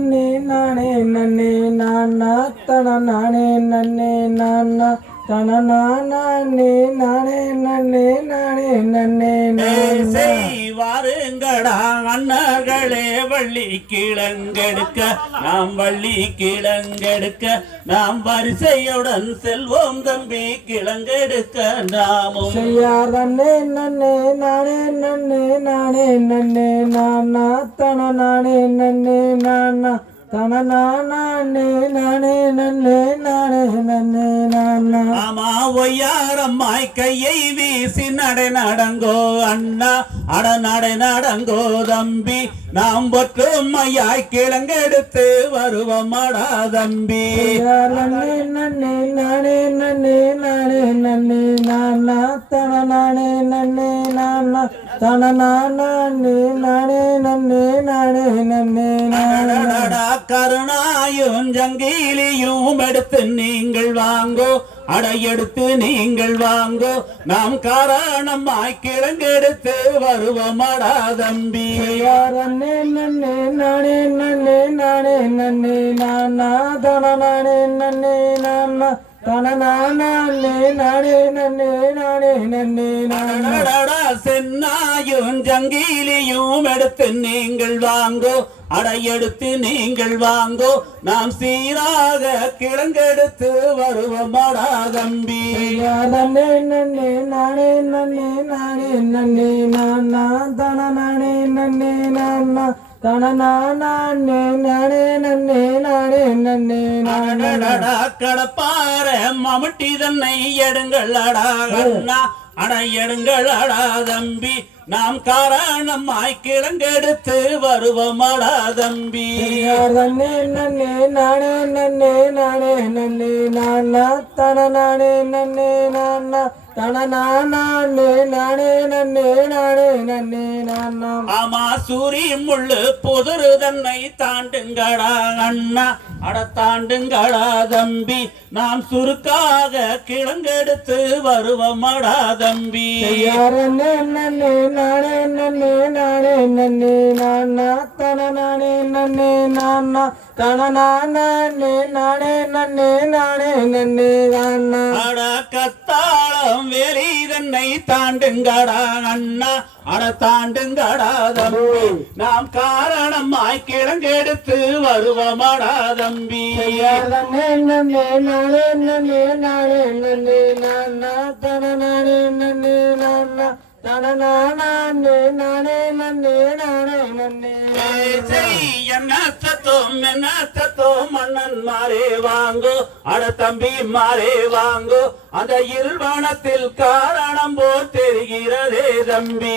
நன்னே நானே நன்னே நானா தன நானே நன்னே நானா தன நானே நானே நன்னே நானே நன்னே வாருங்கடா அண்ணர்களே வள்ளி கிழங்கெடுக்க நாம் வள்ளி கிழங்கெடுக்க நாம் வரிசையுடன் செல்வோம் தம்பி கிழங்கெடுக்க நாமும் செய்யார் நன்னே நன்னே நானே நன்னே நானே நன்னே நானா தன நானே நன்னே நானா தன நானே நானே நன்னே நானே நன்னே நானா ஆமா ஒய்யாரம்மாய் கையை வீசி நடை நடங்கோ அண்ணா அட நடை நடங்கோ தம்பி நாம் ஒற்றுமையாய் கிழங்கெடுத்து வருவோம் அடா தம்பி நன்னே நன்னே நானே நன்னே நானே நன்னே நானா தன நானே நன்னே நானா தன நானே நானே நன்னே நானே நன்னே நானா கருணாயும் ஜங்கிலியும் எடுத்து நீங்கள் வாங்கோ அடையெடுத்து நீங்கள் வாங்கோ நாம் காரணமாய் கிழங்கெடுத்து வருவோம் அடா தம்பி நன்னே நன்னே நானே நன்னே நானே நன்னே நானா தன நானே நன்னே நானா தன நானே நானே நன்னே நானே நன்னே நானா சென்னாயும் ஜங்கிலியும் எடுத்து நீங்கள் வாங்கோ அடையெடுத்து நீங்கள் வாங்கோ நாம் சீராக கிழங்கெடுத்து வருவோம் அடா தம்பி நன்னே நன்னே நானே நன்னே நானே நன்னே நானா தன நானே நன்னே நானா தன நானே நானே நன்னே நானே நன்னே நானா கடப்பார மமட்டி தன்னை எடுங்கள் அடா அண்ணா அட எடுங்கள் அடா தம்பி நாம் காரணமாய் கிழங்கெடுத்து வருவோம் அடா தம்பி நன்னே நன்னே நானே நன்னே நானே நன்னே நானா தன நானே நன்னே நானா தன நானே நானே நன்னே நானே நன்னே நானா ஆமா சூரி முள்ளு புதுரு தன்னை தாண்டுங்கடா அண்ணா அட தாண்டுங்கடா தம்பி நாம் சுருக்காக கிழங்கெடுத்து வருவோம் அடா தம்பி நன்னே நன்னே நானே நன்னே நானே நன்னே நானா தன நானே நன்னே நானா தன நானே நானே நன்னே நானே நன்னே நானா அட கத்தாளம் வேலி தன்னை தாண்டுங்கடா அண்ணா அட தாண்டுங்கடா தம்பி நாம் காரணமாய் கிழங்கெடுத்து வருவோம் அடா தம்பி நன்னே நன்னே நானே நன்னே நானே நன்னே நானா தன நானே நன்னே நானா தன நானே நானே நன்னே நானே நன்னே என்னத்தோ மன்னன் மாறே வாங்கோ அட தம்பி மாறே வாங்கோ அந்த இருள்வானத்தில் காரணம் போல் தெரிகிறதே தம்பி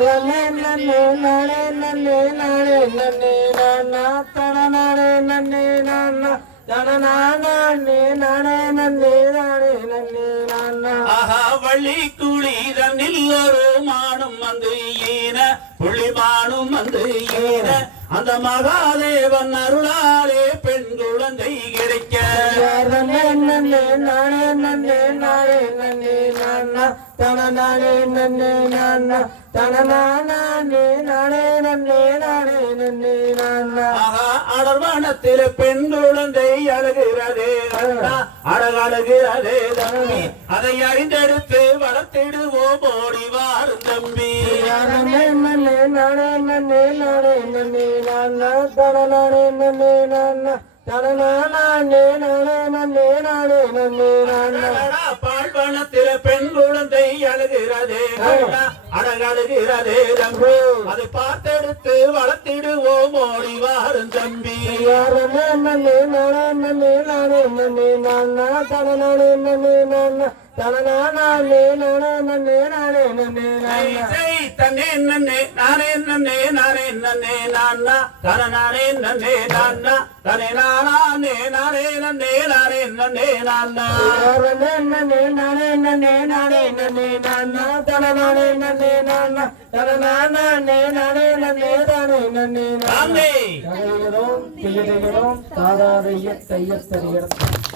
நன்னே நன்னே நானே நன்னே நானே நன்னே நானா தன நானே நன்னே நானா தன நானே நானே நன்னே நானே நன்னே நானா ஆஹா வள்ளி குழி தன்னில் ஒரு மானும் வந்து ஈன புள்ளிமானும் வந்து ஈன அந்த மகாதேவன் அருளாலே பெண் குழந்தை கிடைக்க நன்னே நன்னே நானே நன்னே நானே நன்னே நானா தன நானே நன்னே நானா தன நானே நானே நன்னே நானே நன்னே நானா ஆஹா அடர்வானத்தில் பெண் குழந்தை அழுகிறதே அழகழுகிறதே தம்பி அதை அறிந்தெடுத்து வளர்த்திடுவோம் ஓடி வாரும் தம்பி நன்னே நன்னே நானே நன்னே நானே நன்னே நானா தன நானே நன்னே நானா தன நானே நானே நன்னே நானே நன்னே நானா பாழ்வனத்தில் பெண் குழந்தை அழுகிறதே அழகழுகிறதே தம்பி அதை பார்த்தெடுத்து வளர்த்திடுவோம் ஓடி வாரும் தம்பி நன்னே நன்னே நானே நன்னே நானே நன்னே நானா தன நானே நன்னே நானா தன நானே நானே நன்னே நானே நன்னே நானா தன்னே நன்னே நானே நன்னே நானே நன்னே நானா தன நானே நன்னே நானா தனே நானே நானே நன்னே நானே நன்னே நானா நன்னே நன்னே நானே நன்னே நானே நன்னே நானா தன நானே நன்னே நானா தன நானே நானே நன்னே நானே நன்னே நானா நானே தகையிடும் திகிடும் தாதாதைய தைய தருகிறோம்